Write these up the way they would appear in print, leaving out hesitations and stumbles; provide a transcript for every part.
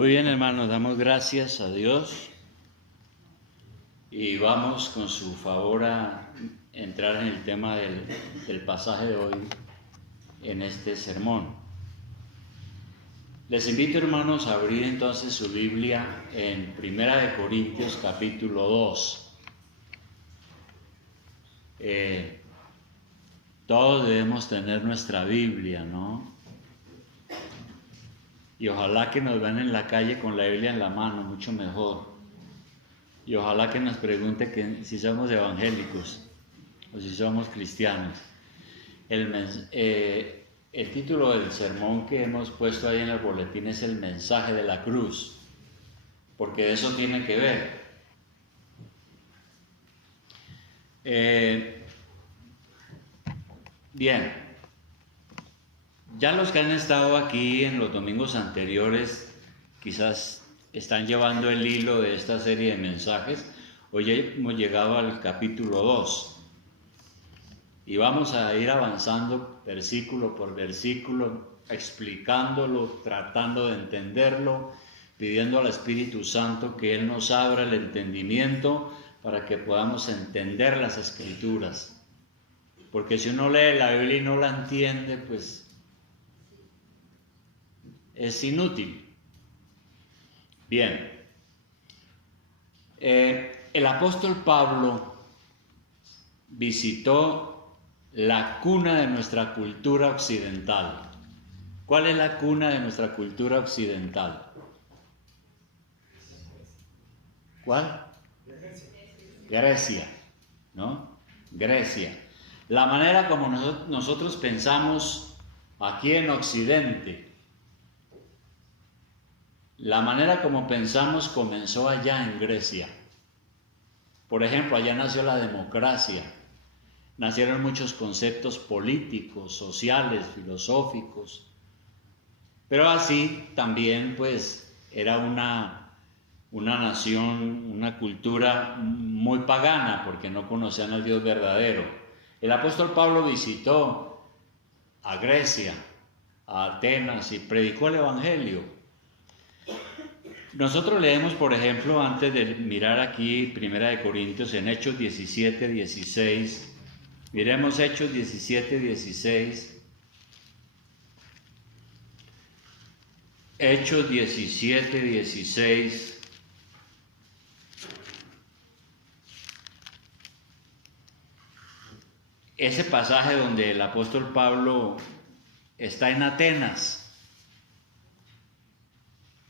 Muy bien, hermanos, damos gracias a Dios y vamos con su favor a entrar en el tema del pasaje de hoy en este sermón. Les invito, hermanos, a abrir entonces su Biblia en 1 Corintios capítulo 2. Todos debemos tener nuestra Biblia, ¿no? Y ojalá que nos vean en la calle con la Biblia en la mano, mucho mejor. Y ojalá que nos pregunte si somos evangélicos o si somos cristianos. El título del sermón que hemos puesto ahí en el boletín es el mensaje de la cruz, porque de eso tiene que ver. Bien. Ya los que han estado aquí en los domingos anteriores quizás están llevando el hilo de esta serie de mensajes. Hoy ya hemos llegado al capítulo 2 y vamos a ir avanzando versículo por versículo, explicándolo, tratando de entenderlo, pidiendo al Espíritu Santo que Él nos abra el entendimiento para que podamos entender las Escrituras. Porque si uno lee la Biblia y no la entiende, pues es inútil. Bien, el apóstol Pablo visitó la cuna de nuestra cultura occidental. ¿Cuál es la cuna de nuestra cultura occidental? ¿Cuál? Grecia, ¿no? Grecia. La manera como nosotros pensamos aquí en Occidente. La manera como pensamos comenzó allá en Grecia. Por ejemplo, allá nació la democracia, nacieron muchos conceptos políticos, sociales, filosóficos, pero así también pues era una nación, una cultura muy pagana porque no conocían al Dios verdadero. El apóstol Pablo visitó a Grecia, a Atenas y predicó el evangelio. Nosotros leemos, por ejemplo, antes de mirar aquí 1 Corintios, en Hechos 17, 16. Miremos Hechos 17, 16. Hechos 17, 16. Ese pasaje donde el apóstol Pablo está en Atenas,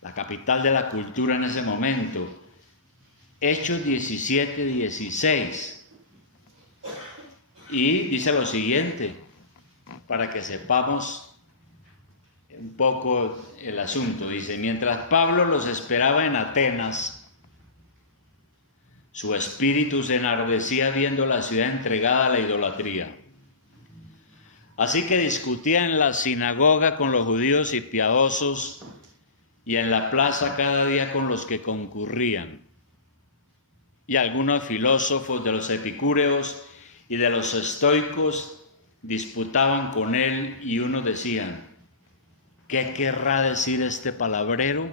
la capital de la cultura en ese momento. Hechos 17, 16. Y dice lo siguiente, para que sepamos un poco el asunto. Dice, mientras Pablo los esperaba en Atenas, su espíritu se enardecía viendo la ciudad entregada a la idolatría. Así que discutía en la sinagoga con los judíos y piadosos, y en la plaza cada día con los que concurrían. Y algunos filósofos de los epicúreos y de los estoicos disputaban con él, y unos decían, ¿qué querrá decir este palabrero?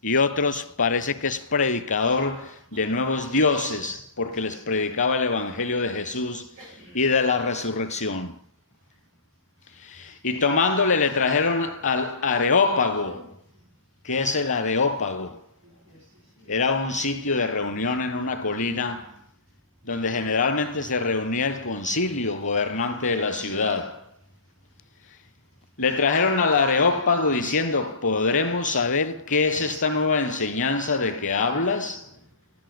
Y otros, parece que es predicador de nuevos dioses, porque les predicaba el evangelio de Jesús y de la resurrección. Y tomándole le trajeron al Areópago. ¿Qué es el Areópago? Era un sitio de reunión en una colina donde generalmente se reunía el concilio gobernante de la ciudad. Le trajeron al Areópago diciendo, ¿podremos saber qué es esta nueva enseñanza de que hablas?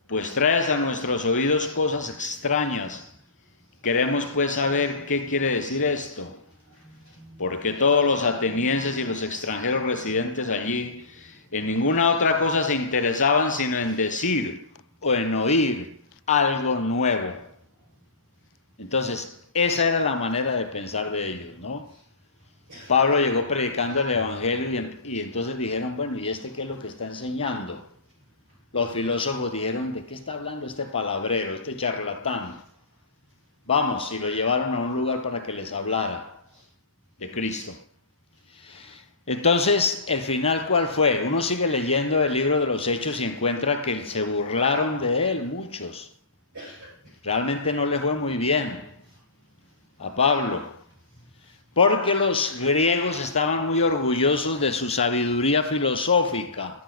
Pues traes a nuestros oídos cosas extrañas. Queremos pues saber qué quiere decir esto, porque todos los atenienses y los extranjeros residentes allí en ninguna otra cosa se interesaban sino en decir o en oír algo nuevo. Entonces, esa era la manera de pensar de ellos, ¿no? Pablo llegó predicando el evangelio y entonces dijeron, bueno, ¿y este qué es lo que está enseñando? Los filósofos dijeron, ¿de qué está hablando este palabrero, este charlatán? Vamos, y lo llevaron a un lugar para que les hablara de Cristo. Entonces, ¿el final cuál fue? Uno sigue leyendo el libro de los Hechos y encuentra que se burlaron de él muchos. Realmente no le fue muy bien a Pablo, porque los griegos estaban muy orgullosos de su sabiduría filosófica.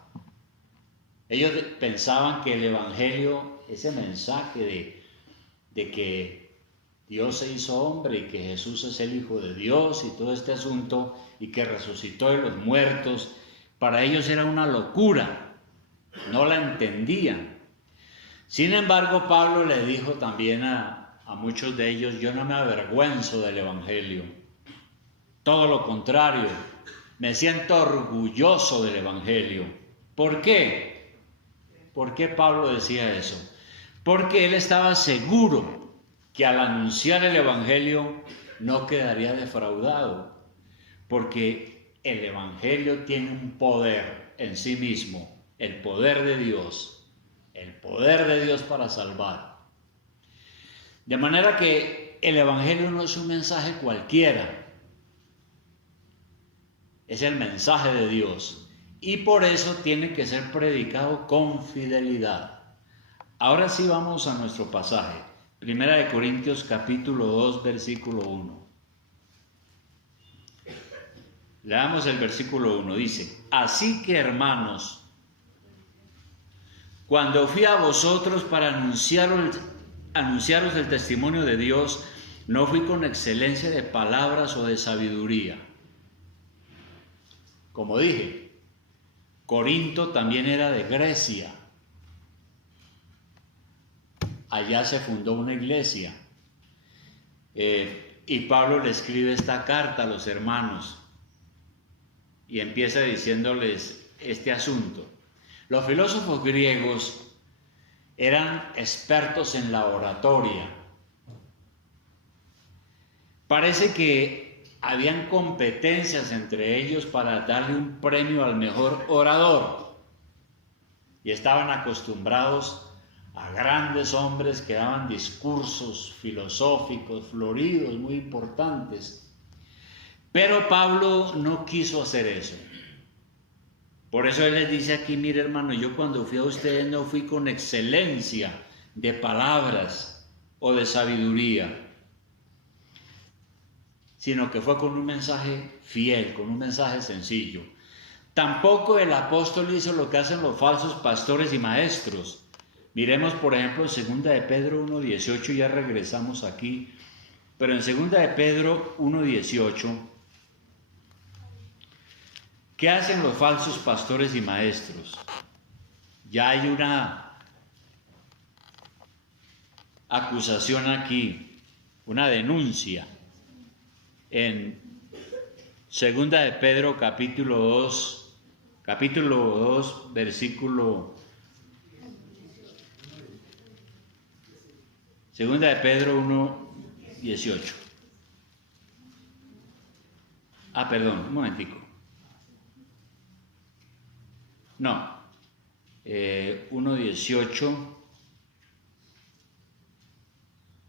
Ellos pensaban que el Evangelio, ese mensaje de que Dios se hizo hombre y que Jesús es el Hijo de Dios y todo este asunto, y que resucitó de los muertos, para ellos era una locura, no la entendían. Sin embargo, Pablo le dijo también a muchos de ellos: yo no me avergüenzo del Evangelio, todo lo contrario, me siento orgulloso del Evangelio. ¿Por qué? ¿Por qué Pablo decía eso? Porque él estaba seguro que al anunciar el Evangelio no quedaría defraudado, porque el Evangelio tiene un poder en sí mismo, el poder de Dios para salvar. De manera que el Evangelio no es un mensaje cualquiera, es el mensaje de Dios, y por eso tiene que ser predicado con fidelidad. Ahora sí vamos a nuestro pasaje, 1 Corintios capítulo 2, versículo 1. Leamos el versículo 1, dice: así que, hermanos, cuando fui a vosotros para anunciaros el testimonio de Dios, no fui con excelencia de palabras o de sabiduría. Como dije, Corinto también era de Grecia. Allá se fundó una iglesia. Y Pablo le escribe esta carta a los hermanos y empieza diciéndoles este asunto. Los filósofos griegos eran expertos en la oratoria. Parece que habían competencias entre ellos para darle un premio al mejor orador, y estaban acostumbrados a grandes hombres que daban discursos filosóficos, floridos, muy importantes. Pero Pablo no quiso hacer eso. Por eso él les dice aquí: mire, hermano, yo cuando fui a ustedes no fui con excelencia de palabras o de sabiduría, sino que fue con un mensaje fiel, con un mensaje sencillo. Tampoco el apóstol hizo lo que hacen los falsos pastores y maestros. Miremos, por ejemplo, en 2 de Pedro 1:18, ya regresamos aquí, pero en 2 de Pedro 1:18, ¿qué hacen los falsos pastores y maestros? Ya hay una acusación aquí, una denuncia. En 2 de Pedro capítulo 2, versículo 2 de Pedro 1:18. Perdón, un momentico. No, 1:18.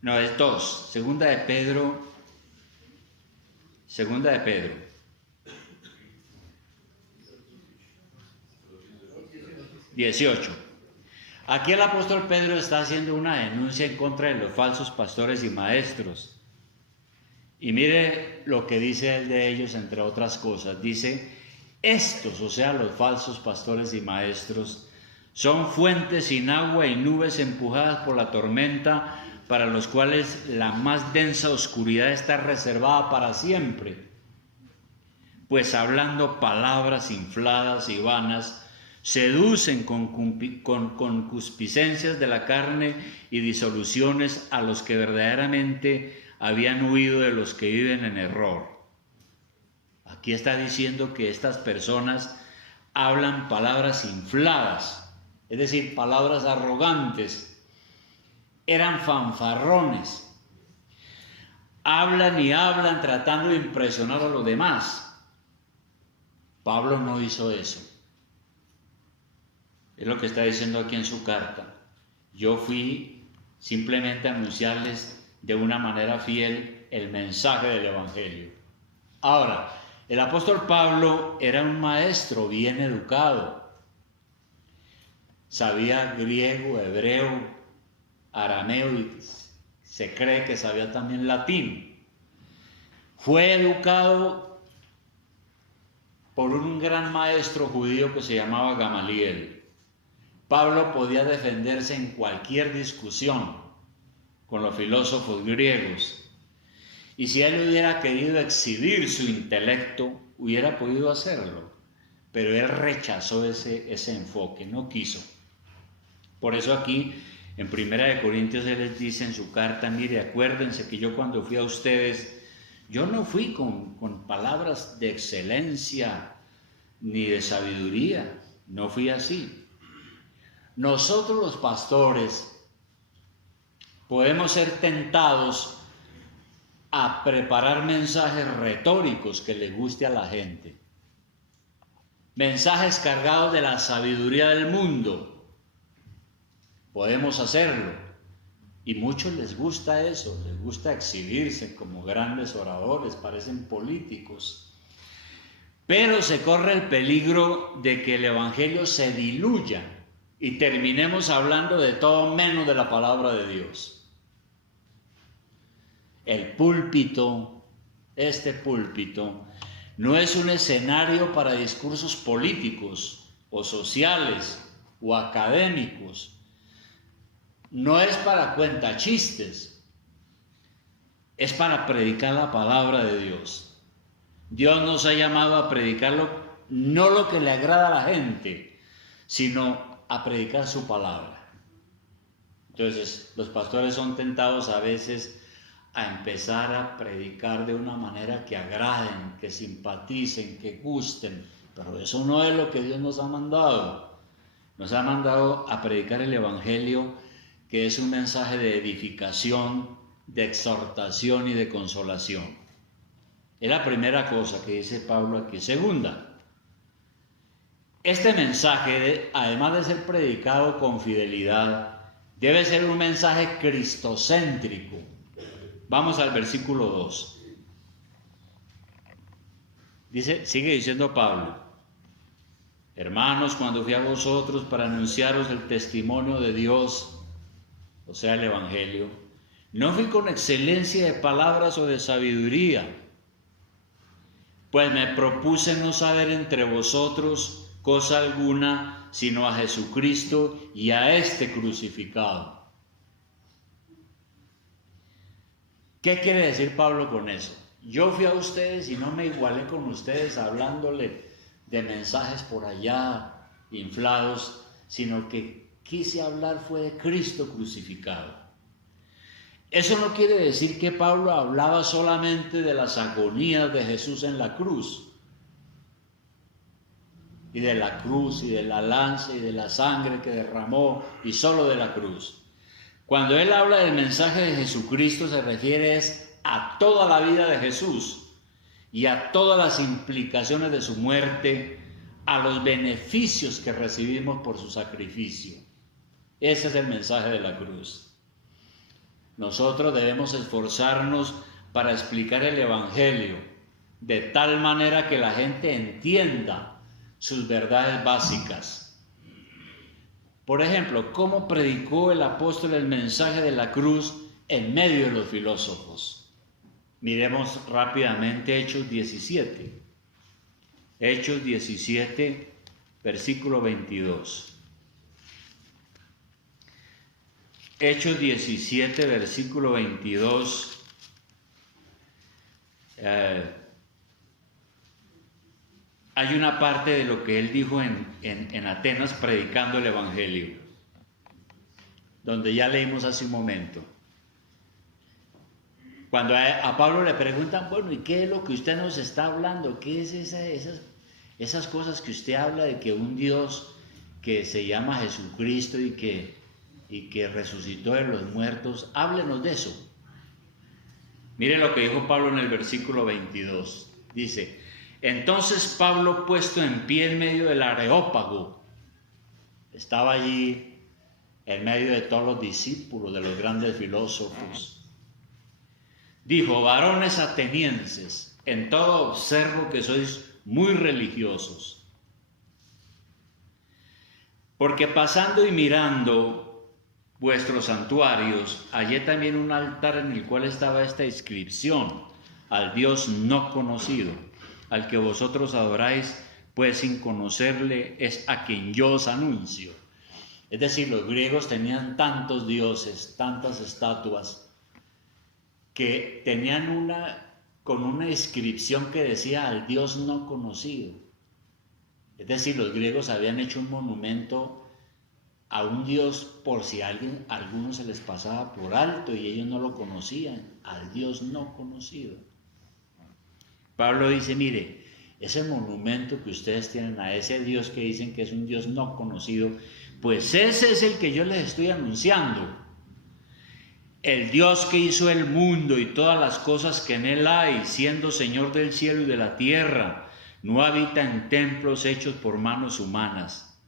No, es 2. Segunda de Pedro 18. Aquí el apóstol Pedro está haciendo una denuncia en contra de los falsos pastores y maestros. Y mire lo que dice él de ellos, entre otras cosas. Dice: estos, o sea, los falsos pastores y maestros, son fuentes sin agua y nubes empujadas por la tormenta, para los cuales la más densa oscuridad está reservada para siempre. Pues hablando palabras infladas y vanas, seducen con concupiscencias de la carne y disoluciones a los que verdaderamente habían huido de los que viven en error. Aquí está diciendo que estas personas hablan palabras infladas, es decir, palabras arrogantes. Eran fanfarrones. Hablan y hablan tratando de impresionar a los demás. Pablo no hizo eso. Es lo que está diciendo aquí en su carta. Yo fui simplemente a anunciarles de una manera fiel el mensaje del Evangelio. Ahora, El apóstol Pablo era un maestro bien educado. Sabía griego, hebreo, arameo y se cree que sabía también latín. Fue educado por un gran maestro judío que se llamaba Gamaliel. Pablo podía defenderse en cualquier discusión con los filósofos griegos. Y si él hubiera querido exhibir su intelecto, hubiera podido hacerlo. Pero él rechazó ese enfoque, no quiso. Por eso aquí, en 1 Corintios, él les dice en su carta, mire, acuérdense que yo cuando fui a ustedes, yo no fui con palabras de excelencia ni de sabiduría, no fui así. Nosotros los pastores podemos ser tentados a preparar mensajes retóricos que le guste a la gente. Mensajes cargados de la sabiduría del mundo. Podemos hacerlo. Y muchos les gusta eso, les gusta exhibirse como grandes oradores, parecen políticos. Pero se corre el peligro de que el evangelio se diluya y terminemos hablando de todo menos de la palabra de Dios. El púlpito, este púlpito, no es un escenario para discursos políticos o sociales o académicos. No es para cuentachistes, es para predicar la palabra de Dios. Dios nos ha llamado a predicarlo, no lo que le agrada a la gente, sino a predicar su palabra. Entonces, los pastores son tentados a veces a empezar a predicar de una manera que agraden, que simpaticen, que gusten, pero eso no es lo que Dios nos ha mandado. Nos ha mandado a predicar el evangelio, que es un mensaje de edificación, de exhortación y de consolación. Es la primera cosa que dice Pablo aquí. Segunda, este mensaje, además de ser predicado con fidelidad, debe ser un mensaje cristocéntrico. Vamos al versículo 2. Sigue diciendo Pablo: hermanos, cuando fui a vosotros para anunciaros el testimonio de Dios, o sea, el evangelio, no fui con excelencia de palabras o de sabiduría, pues me propuse no saber entre vosotros cosa alguna, sino a Jesucristo y a este crucificado. ¿Qué quiere decir Pablo con eso? Yo fui a ustedes y no me igualé con ustedes hablándole de mensajes por allá inflados, sino que quise hablar fue de Cristo crucificado. Eso no quiere decir que Pablo hablaba solamente de las agonías de Jesús en la cruz, y de la cruz, y de la lanza, y de la sangre que derramó, y solo de la cruz. Cuando él habla del mensaje de Jesucristo, se refiere a toda la vida de Jesús y a todas las implicaciones de su muerte, a los beneficios que recibimos por su sacrificio. Ese es el mensaje de la cruz. Nosotros debemos esforzarnos para explicar el evangelio de tal manera que la gente entienda sus verdades básicas. Por ejemplo, ¿cómo predicó el apóstol el mensaje de la cruz en medio de los filósofos? Miremos rápidamente Hechos 17. Hechos 17, versículo 22. Hechos 17, versículo 22. Hay una parte de lo que él dijo en Atenas predicando el evangelio, donde ya leímos hace un momento. Cuando a Pablo le preguntan, bueno, ¿y qué es lo que usted nos está hablando? ¿Qué es esas cosas que usted habla de que un Dios que se llama Jesucristo y que resucitó de los muertos? Háblenos de eso. Miren lo que dijo Pablo en el versículo 22. Dice: entonces Pablo, puesto en pie en medio del Areópago, estaba allí en medio de todos los discípulos de los grandes filósofos, dijo: varones atenienses, en todo observo que sois muy religiosos. Porque pasando y mirando vuestros santuarios, hallé también un altar en el cual estaba esta inscripción: al Dios no conocido, al que vosotros adoráis, pues sin conocerle es a quien yo os anuncio. Es decir, los griegos tenían tantos dioses, tantas estatuas, que tenían con una inscripción que decía al Dios no conocido. Es decir, los griegos habían hecho un monumento a un Dios por si a alguno se les pasaba por alto y ellos no lo conocían, al Dios no conocido. Pablo dice, mire, ese monumento que ustedes tienen a ese Dios que dicen que es un Dios no conocido, pues ese es el que yo les estoy anunciando. El Dios que hizo el mundo y todas las cosas que en él hay, siendo Señor del cielo y de la tierra, no habita en templos hechos por manos humanas,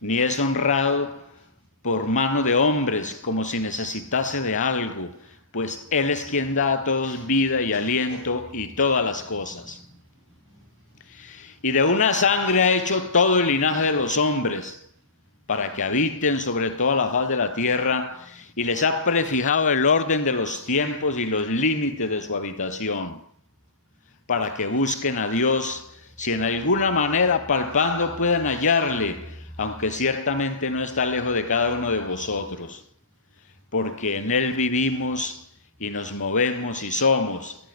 ni es honrado por mano de hombres como si necesitase de algo, pues Él es quien da a todos vida y aliento y todas las cosas. Y de una sangre ha hecho todo el linaje de los hombres, para que habiten sobre toda la faz de la tierra, y les ha prefijado el orden de los tiempos y los límites de su habitación, para que busquen a Dios, si en alguna manera palpando puedan hallarle, aunque ciertamente no está lejos de cada uno de vosotros, porque en Él vivimos y nos movemos y somos,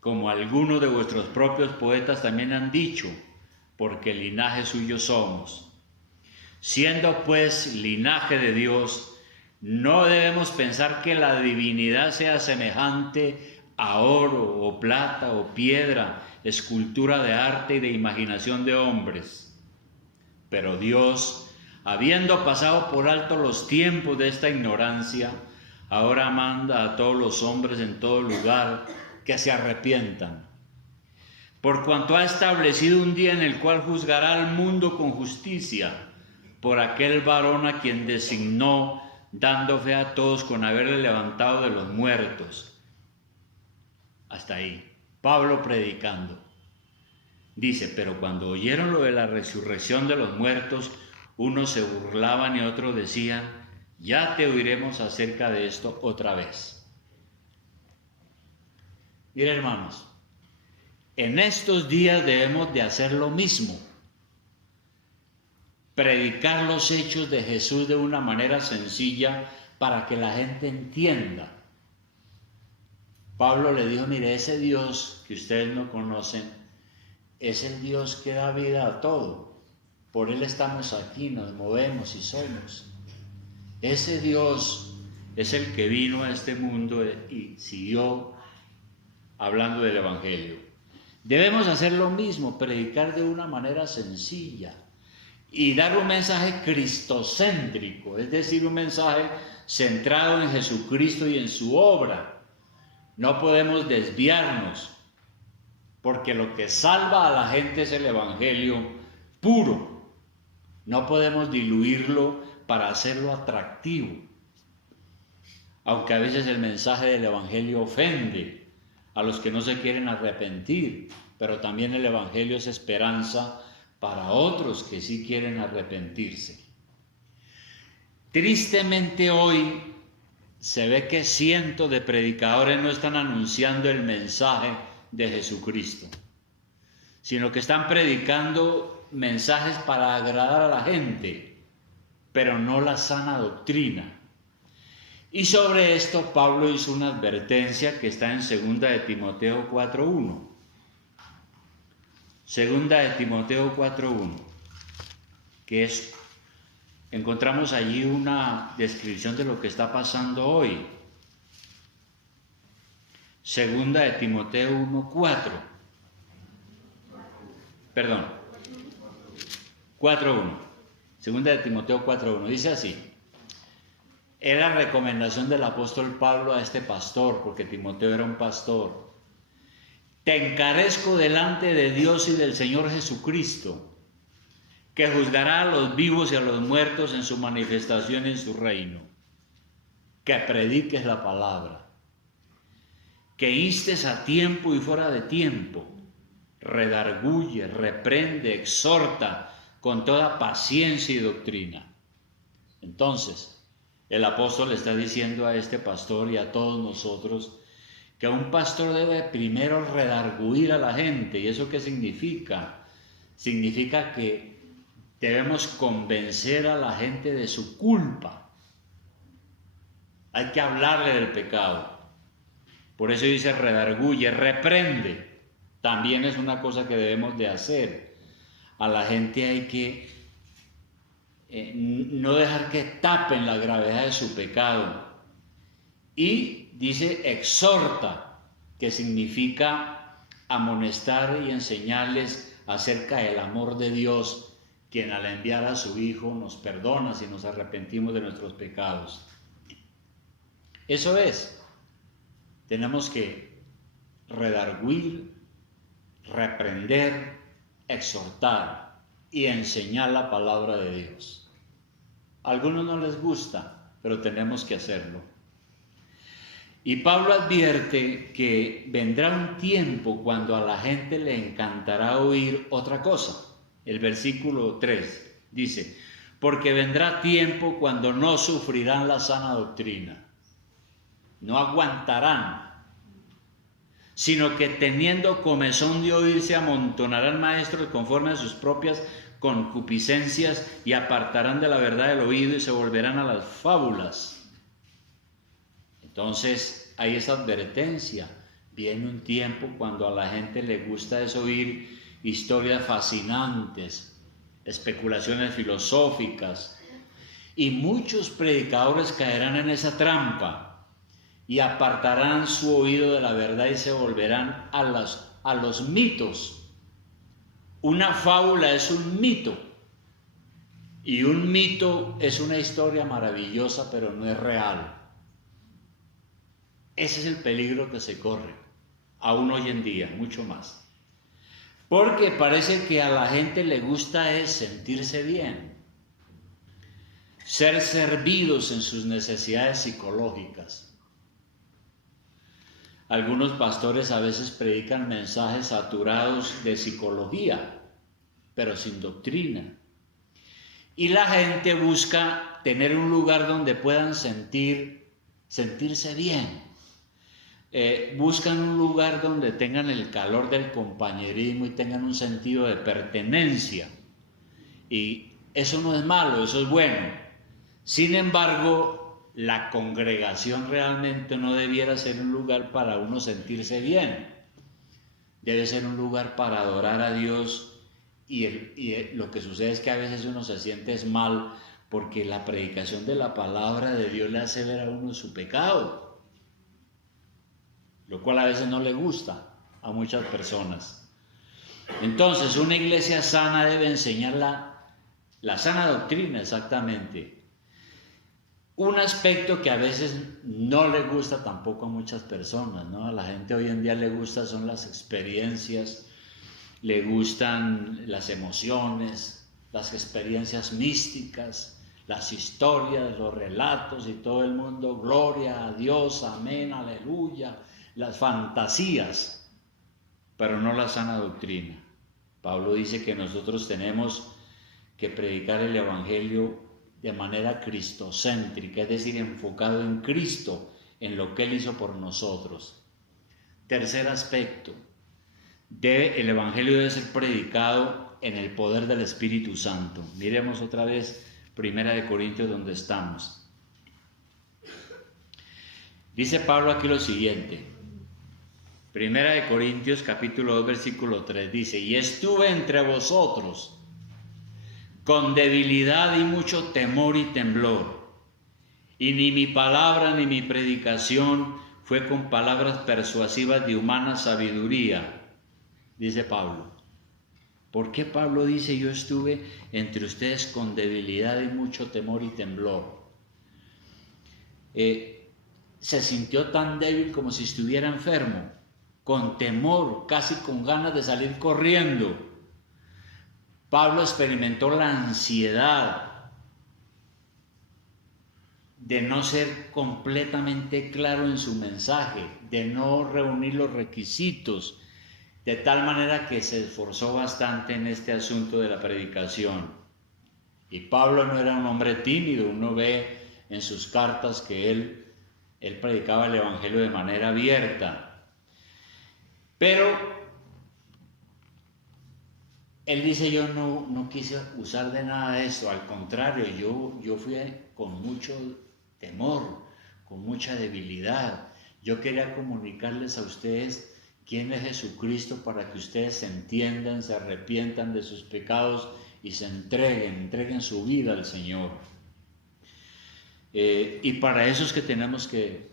como algunos de vuestros propios poetas también han dicho, porque linaje suyo somos. Siendo pues linaje de Dios, no debemos pensar que la divinidad sea semejante a oro o plata o piedra, escultura de arte y de imaginación de hombres. Pero Dios, habiendo pasado por alto los tiempos de esta ignorancia, ahora manda a todos los hombres en todo lugar que se arrepientan. Por cuanto ha establecido un día en el cual juzgará al mundo con justicia, por aquel varón a quien designó, dando fe a todos con haberle levantado de los muertos. Hasta ahí, Pablo predicando. Dice, pero cuando oyeron lo de la resurrección de los muertos, unos se burlaban y otros decían, ya te oiremos acerca de esto otra vez. Miren, hermanos, en estos días debemos de hacer lo mismo. Predicar los hechos de Jesús de una manera sencilla para que la gente entienda. Pablo le dijo, mire, ese Dios que ustedes no conocen es el Dios que da vida a todo. Por Él estamos aquí, nos movemos y somos. Ese Dios es el que vino a este mundo y siguió hablando del Evangelio. Debemos hacer lo mismo, predicar de una manera sencilla y dar un mensaje cristocéntrico, es decir, un mensaje centrado en Jesucristo y en su obra. No podemos desviarnos, porque lo que salva a la gente es el Evangelio puro. No podemos diluirlo para hacerlo atractivo, aunque a veces el mensaje del Evangelio ofende a los que no se quieren arrepentir, pero también el Evangelio es esperanza para otros que sí quieren arrepentirse. Tristemente hoy se ve que cientos de predicadores no están anunciando el mensaje de Jesucristo, sino que están predicando mensajes para agradar a la gente, pero no la sana doctrina. Y sobre esto Pablo hizo una advertencia que está en 2 de Timoteo 4:1. 2 de Timoteo 4:1, que es, encontramos allí una descripción de lo que está pasando hoy. 2 de Timoteo 1:4. Perdón, 4:1. 2 de Timoteo 4:1 dice así. Es la recomendación del apóstol Pablo a este pastor, porque Timoteo era un pastor. Te encarezco delante de Dios y del Señor Jesucristo, que juzgará a los vivos y a los muertos en su manifestación en su reino. Que prediques la palabra. que instes a tiempo y fuera de tiempo, redarguye, reprende, exhorta con toda paciencia y doctrina. Entonces, el apóstol le está diciendo a este pastor y a todos nosotros que un pastor debe primero redarguir a la gente. ¿Y eso qué significa? Significa que debemos convencer a la gente de su culpa. Hay que hablarle del pecado. Por eso dice redarguye, reprende. También es una cosa que debemos de hacer. A la gente hay que no dejar que tapen la gravedad de su pecado. Y dice exhorta, que significa amonestar y enseñarles acerca del amor de Dios, quien al enviar a su Hijo nos perdona si nos arrepentimos de nuestros pecados. Eso es, tenemos que redarguir, reprender, exhortar y enseñar la palabra de Dios. A algunos no les gusta, pero tenemos que hacerlo. Y Pablo advierte que vendrá un tiempo cuando a la gente le encantará oír otra cosa. El versículo 3 dice, porque vendrá tiempo cuando no sufrirán la sana doctrina, no aguantarán, sino que teniendo comezón de oír se amontonarán maestros conforme a sus propias concupiscencias y apartarán de la verdad del oído y se volverán a las fábulas. Entonces hay esa advertencia, viene un tiempo cuando a la gente le gusta es oír historias fascinantes, especulaciones filosóficas, y muchos predicadores caerán en esa trampa y apartarán su oído de la verdad y se volverán a los mitos. Una fábula es un mito, y un mito es una historia maravillosa, pero no es real. Ese es el peligro que se corre, aún hoy en día, mucho más. Porque parece que a la gente le gusta es sentirse bien, ser servidos en sus necesidades psicológicas. Algunos pastores a veces predican mensajes saturados de psicología, pero sin doctrina. Y la gente busca tener un lugar donde puedan sentirse bien. Buscan un lugar donde tengan el calor del compañerismo y tengan un sentido de pertenencia. Y eso no es malo, eso es bueno. Sin embargo, la congregación realmente no debiera ser un lugar para uno sentirse bien. Debe ser un lugar para adorar a Dios y lo que sucede es que a veces uno se siente mal porque la predicación de la palabra de Dios le hace ver a uno su pecado, lo cual a veces no le gusta a muchas personas. Entonces, una iglesia sana debe enseñar la sana doctrina, exactamente. Un aspecto que a veces no le gusta tampoco a muchas personas, ¿no? A la gente hoy en día le gusta son las experiencias, le gustan las emociones, las experiencias místicas, las historias, los relatos y todo el mundo, gloria a Dios, amén, aleluya, las fantasías, pero no la sana doctrina. Pablo dice que nosotros tenemos que predicar el evangelio de manera cristocéntrica, es decir, enfocado en Cristo, en lo que Él hizo por nosotros. Tercer aspecto, el evangelio debe ser predicado en el poder del Espíritu Santo. Miremos otra vez 1 Corintios donde estamos. Dice Pablo aquí lo siguiente, 1 Corintios capítulo 2 versículo 3 dice, y estuve entre vosotros con debilidad y mucho temor y temblor, y ni mi palabra ni mi predicación fue con palabras persuasivas de humana sabiduría, dice Pablo. ¿Por qué Pablo dice yo estuve entre ustedes con debilidad y mucho temor y temblor? Se sintió tan débil como si estuviera enfermo, con temor, casi con ganas de salir corriendo. Pablo experimentó la ansiedad de no ser completamente claro en su mensaje, de no reunir los requisitos, de tal manera que se esforzó bastante en este asunto de la predicación. Y Pablo no era un hombre tímido, uno ve en sus cartas que él predicaba el evangelio de manera abierta. Pero él dice, yo no quise usar de nada de eso, al contrario, yo fui con mucho temor, con mucha debilidad. Yo quería comunicarles a ustedes quién es Jesucristo para que ustedes se entiendan, se arrepientan de sus pecados y se entreguen su vida al Señor. Y para eso es que tenemos que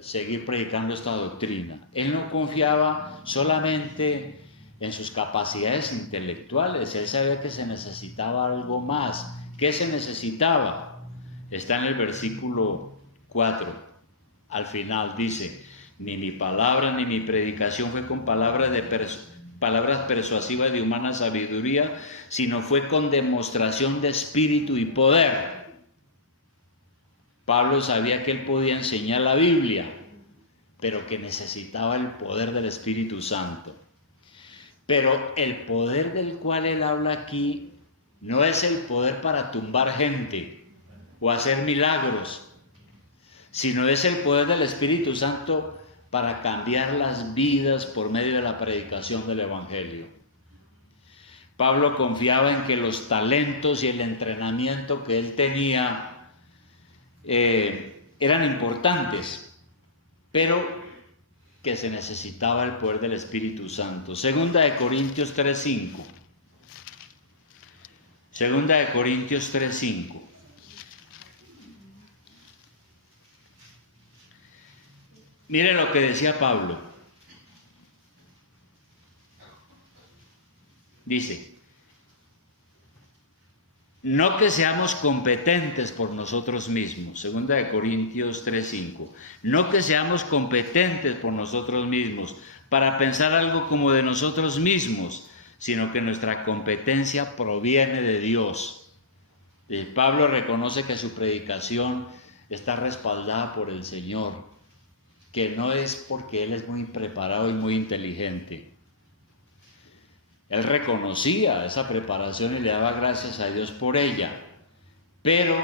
seguir predicando esta doctrina. Él no confiaba solamente en sus capacidades intelectuales, él sabía que se necesitaba algo más. ¿Qué se necesitaba? Está en el versículo 4, al final dice, ni mi palabra ni mi predicación fue con palabras persuasivas de humana sabiduría, sino fue con demostración de espíritu y poder. Pablo sabía que él podía enseñar la Biblia, pero que necesitaba el poder del Espíritu Santo. Pero el poder del cual él habla aquí no es el poder para tumbar gente o hacer milagros, sino es el poder del Espíritu Santo para cambiar las vidas por medio de la predicación del Evangelio. Pablo confiaba en que los talentos y el entrenamiento que él tenía eran importantes, pero que se necesitaba el poder del Espíritu Santo. Segunda de Corintios 3:5. Segunda de Corintios 3:5. Mire lo que decía Pablo. Dice, no que seamos competentes por nosotros mismos, segunda de Corintios 3:5, no que seamos competentes por nosotros mismos para pensar algo como de nosotros mismos, sino que nuestra competencia proviene de Dios. Pablo reconoce que su predicación está respaldada por el Señor, que no es porque él es muy preparado y muy inteligente. Él reconocía esa preparación y le daba gracias a Dios por ella, pero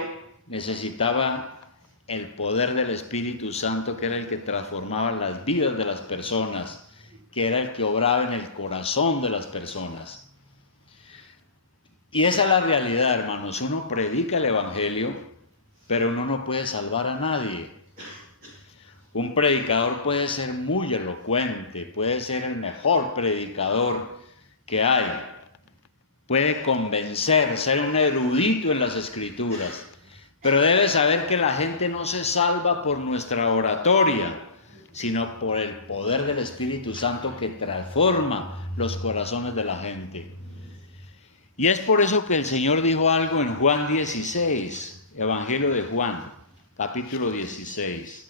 necesitaba el poder del Espíritu Santo, que era el que transformaba las vidas de las personas, que era el que obraba en el corazón de las personas. Y esa es la realidad, hermanos. Uno predica el Evangelio, pero uno no puede salvar a nadie. Un predicador puede ser muy elocuente, puede ser el mejor predicador que hay, puede convencer, ser un erudito en las Escrituras, pero debe saber que la gente no se salva por nuestra oratoria, sino por el poder del Espíritu Santo que transforma los corazones de la gente. Y es por eso que el Señor dijo algo en Juan 16, Evangelio de Juan, capítulo 16.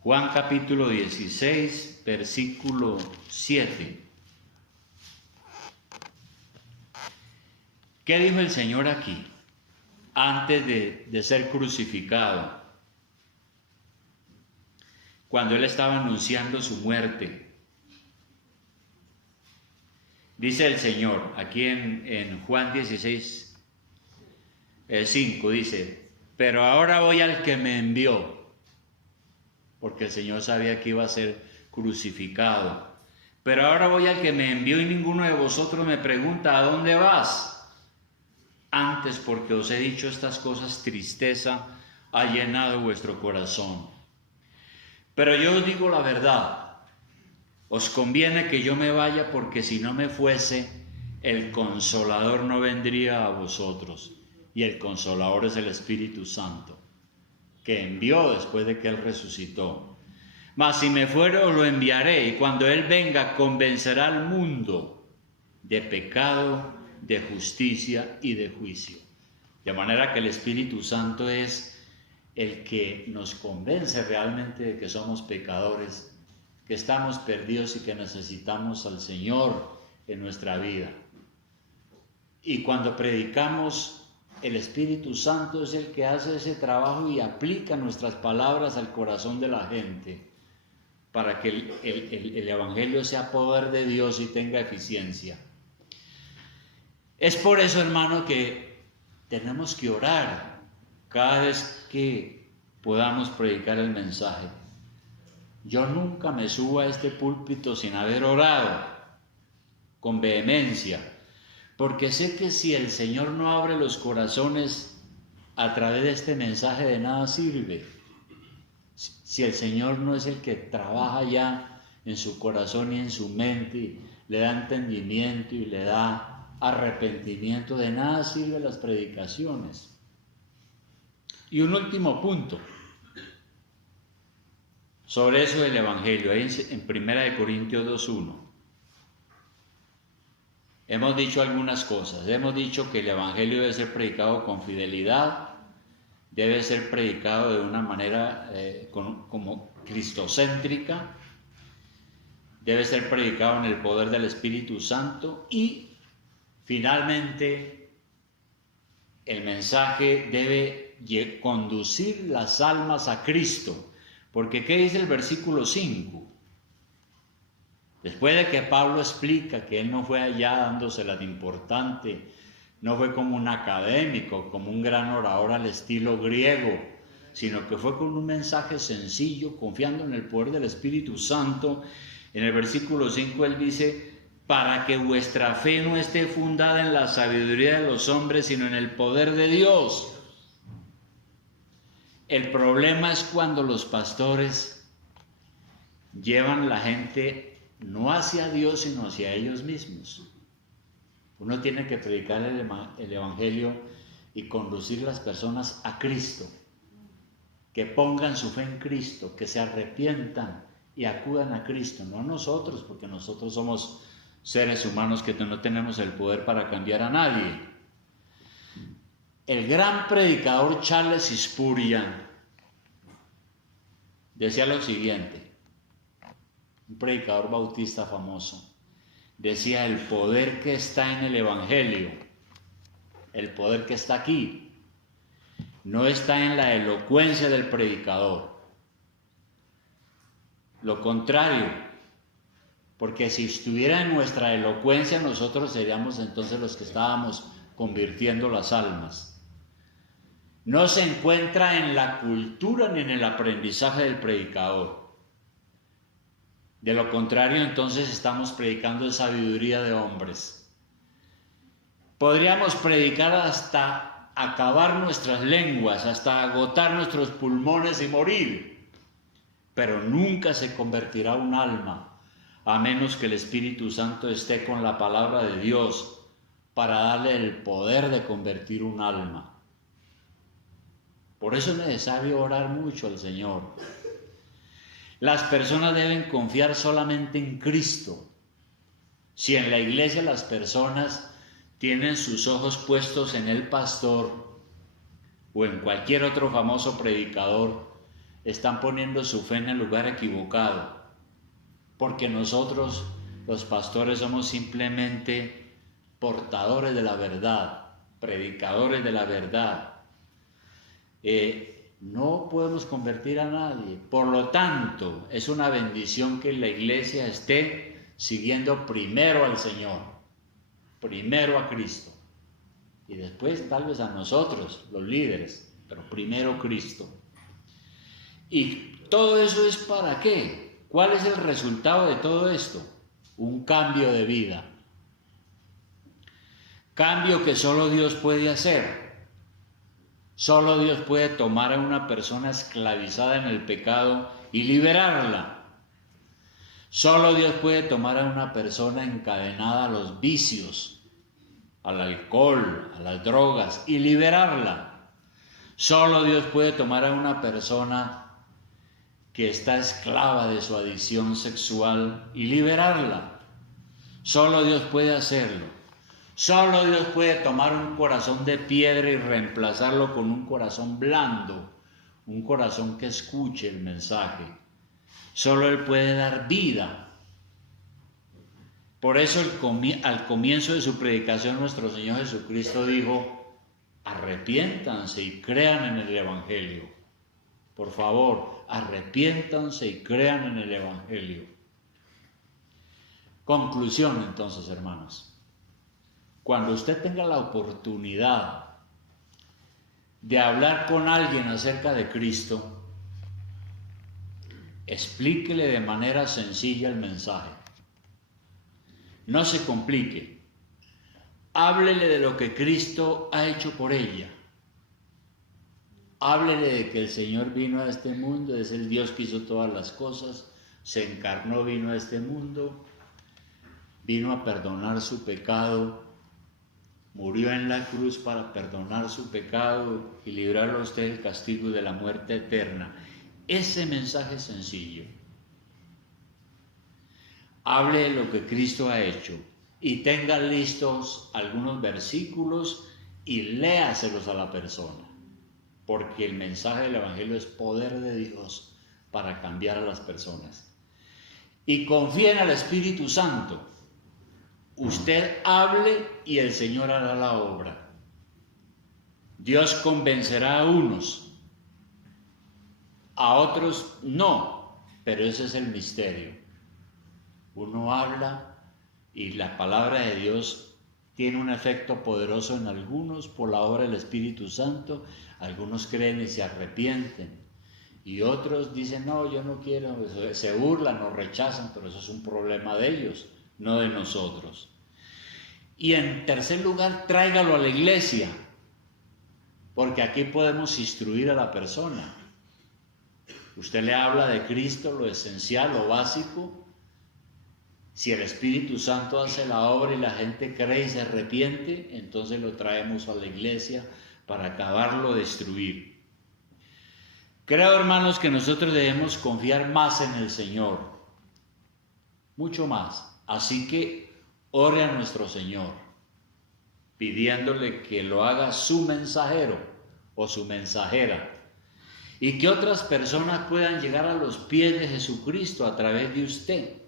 Juan capítulo 16, versículo 7. ¿Qué dijo el Señor aquí? Antes de ser crucificado, cuando Él estaba anunciando su muerte. Dice el Señor, aquí en Juan 16, 5, dice, pero ahora voy al que me envió. Porque el Señor sabía que iba a ser crucificado. Pero ahora voy al que me envió y ninguno de vosotros me pregunta, ¿a dónde vas? Antes, porque os he dicho estas cosas, tristeza ha llenado vuestro corazón. Pero yo os digo la verdad, os conviene que yo me vaya, porque si no me fuese, el Consolador no vendría a vosotros. Y el Consolador es el Espíritu Santo, que envió después de que Él resucitó. Mas si me fuere, os lo enviaré, y cuando Él venga, convencerá al mundo de pecado, de justicia y de juicio. De manera que el Espíritu Santo es el que nos convence realmente de que somos pecadores, que estamos perdidos y que necesitamos al Señor en nuestra vida. Y cuando predicamos el Espíritu Santo es el que hace ese trabajo y aplica nuestras palabras al corazón de la gente para que el Evangelio sea poder de Dios y tenga eficiencia. Es por eso, hermano, que tenemos que orar cada vez que podamos predicar el mensaje. Yo nunca me subo a este púlpito sin haber orado con vehemencia, porque sé que si el Señor no abre los corazones a través de este mensaje, de nada sirve. Si el Señor no es el que trabaja ya en su corazón y en su mente, le da entendimiento y le da arrepentimiento, de nada sirven las predicaciones. Y un último punto sobre eso del Evangelio, ahí en 1 Corintios 2:1. Hemos dicho algunas cosas. Hemos dicho que el Evangelio debe ser predicado con fidelidad, debe ser predicado de una manera como cristocéntrica, debe ser predicado en el poder del Espíritu Santo y finalmente el mensaje debe conducir las almas a Cristo. Porque ¿qué dice el versículo 5? Después de que Pablo explica que él no fue allá dándosela de importante, no fue como un académico, como un gran orador al estilo griego, sino que fue con un mensaje sencillo, confiando en el poder del Espíritu Santo. En el versículo 5 él dice: para que vuestra fe no esté fundada en la sabiduría de los hombres, sino en el poder de Dios. El problema es cuando los pastores llevan la gente no hacia Dios, sino hacia ellos mismos. Uno tiene que predicar el Evangelio y conducir las personas a Cristo, que pongan su fe en Cristo, que se arrepientan y acudan a Cristo, no a nosotros, porque nosotros somos seres humanos que no tenemos el poder para cambiar a nadie. El gran predicador Charles Spurgeon decía lo siguiente, un predicador bautista famoso, decía: el poder que está en el Evangelio, el poder que está aquí, no está en la elocuencia del predicador. Lo contrario, porque si estuviera en nuestra elocuencia, nosotros seríamos entonces los que estábamos convirtiendo las almas. No se encuentra en la cultura ni en el aprendizaje del predicador. De lo contrario, entonces estamos predicando sabiduría de hombres. Podríamos predicar hasta acabar nuestras lenguas, hasta agotar nuestros pulmones y morir, pero nunca se convertirá un alma, a menos que el Espíritu Santo esté con la palabra de Dios para darle el poder de convertir un alma. Por eso es necesario orar mucho al Señor. Las personas deben confiar solamente en Cristo. Si en la iglesia las personas tienen sus ojos puestos en el pastor o en cualquier otro famoso predicador, están poniendo su fe en el lugar equivocado. Porque nosotros, los pastores, somos simplemente portadores de la verdad, predicadores de la verdad. No podemos convertir a nadie. Por lo tanto, es una bendición que la iglesia esté siguiendo primero al Señor, primero a Cristo, y después tal vez a nosotros, los líderes, pero primero Cristo. ¿Y todo eso es para qué? ¿Cuál es el resultado de todo esto? Un cambio de vida. Cambio que solo Dios puede hacer. Solo Dios puede tomar a una persona esclavizada en el pecado y liberarla. Solo Dios puede tomar a una persona encadenada a los vicios, al alcohol, a las drogas y liberarla. Solo Dios puede tomar a una persona que está esclava de su adicción sexual y liberarla. Solo Dios puede hacerlo. Solo Dios puede tomar un corazón de piedra y reemplazarlo con un corazón blando, un corazón que escuche el mensaje. Solo Él puede dar vida. Por eso al comienzo de su predicación nuestro Señor Jesucristo dijo: arrepiéntanse y crean en el Evangelio. Por favor, arrepiéntanse y crean en el Evangelio. Conclusión entonces, hermanos. Cuando usted tenga la oportunidad de hablar con alguien acerca de Cristo, explíquele de manera sencilla el mensaje. No se complique. Háblele de lo que Cristo ha hecho por ella. Háblele de que el Señor vino a este mundo, es el Dios que hizo todas las cosas, se encarnó, vino a este mundo, vino a perdonar su pecado, murió en la cruz para perdonar su pecado y librarlo a usted del castigo y de la muerte eterna. Ese mensaje sencillo. Hable de lo que Cristo ha hecho y tenga listos algunos versículos y léaselos a la persona, porque el mensaje del Evangelio es poder de Dios para cambiar a las personas. Y confíe en el Espíritu Santo. Usted hable y el Señor hará la obra. Dios convencerá a unos, a otros no, pero ese es el misterio. Uno habla y la palabra de Dios tiene un efecto poderoso en algunos por la obra del Espíritu Santo. Algunos creen y se arrepienten y otros dicen no, yo no quiero, se burlan o rechazan, pero eso es un problema de ellos, no de nosotros. Y en tercer lugar, tráigalo a la iglesia, porque aquí podemos instruir a la persona. Usted le habla de Cristo, lo esencial, lo básico. Si el Espíritu Santo hace la obra y la gente cree y se arrepiente, entonces lo traemos a la iglesia para acabarlo de destruir. Creo, hermanos, que nosotros debemos confiar más en el Señor, mucho más. Así que ore a nuestro Señor, pidiéndole que lo haga su mensajero o su mensajera, y que otras personas puedan llegar a los pies de Jesucristo a través de usted.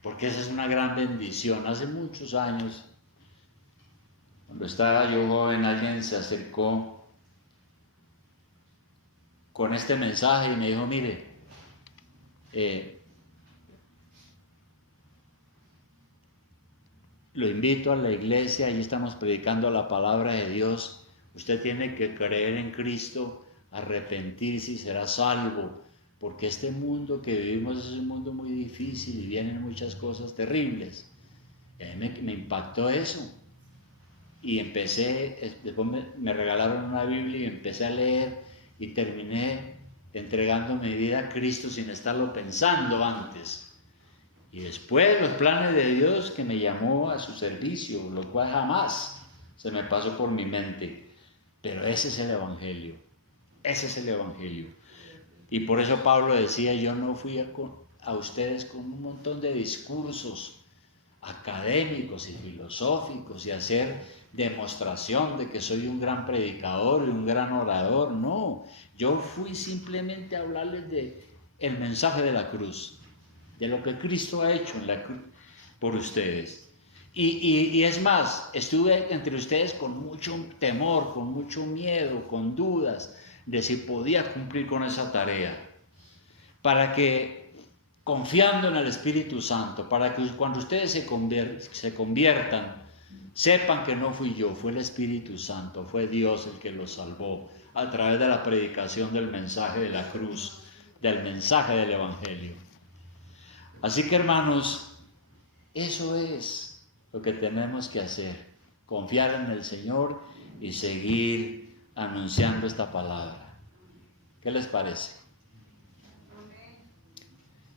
Porque esa es una gran bendición. Hace muchos años, cuando estaba yo joven, alguien se acercó con este mensaje y me dijo, mire, lo invito a la iglesia, allí estamos predicando la palabra de Dios, usted tiene que creer en Cristo, arrepentirse y será salvo, porque este mundo que vivimos es un mundo muy difícil y vienen muchas cosas terribles. Y a mí me impactó eso. Y empecé, después me regalaron una Biblia y empecé a leer y terminé entregando mi vida a Cristo sin estarlo pensando antes. Y después los planes de Dios que me llamó a su servicio, lo cual jamás se me pasó por mi mente. Pero ese es el Evangelio, ese es el Evangelio. Y por eso Pablo decía, yo no fui a ustedes con un montón de discursos académicos y filosóficos y hacer demostración de que soy un gran predicador y un gran orador. No, yo fui simplemente a hablarles de el mensaje de la cruz, de lo que Cristo ha hecho en la cruz por ustedes. Y es más, estuve entre ustedes con mucho temor, con mucho miedo, con dudas de si podía cumplir con esa tarea, para que, confiando en el Espíritu Santo, para que cuando ustedes se conviertan, sepan que no fui yo, fue el Espíritu Santo, fue Dios el que los salvó a través de la predicación del mensaje de la cruz, del mensaje del Evangelio. Así que, hermanos, eso es lo que tenemos que hacer, confiar en el Señor y seguir anunciando esta palabra. ¿Qué les parece?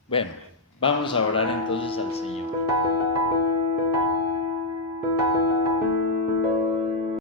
Bueno, vamos a orar entonces al Señor.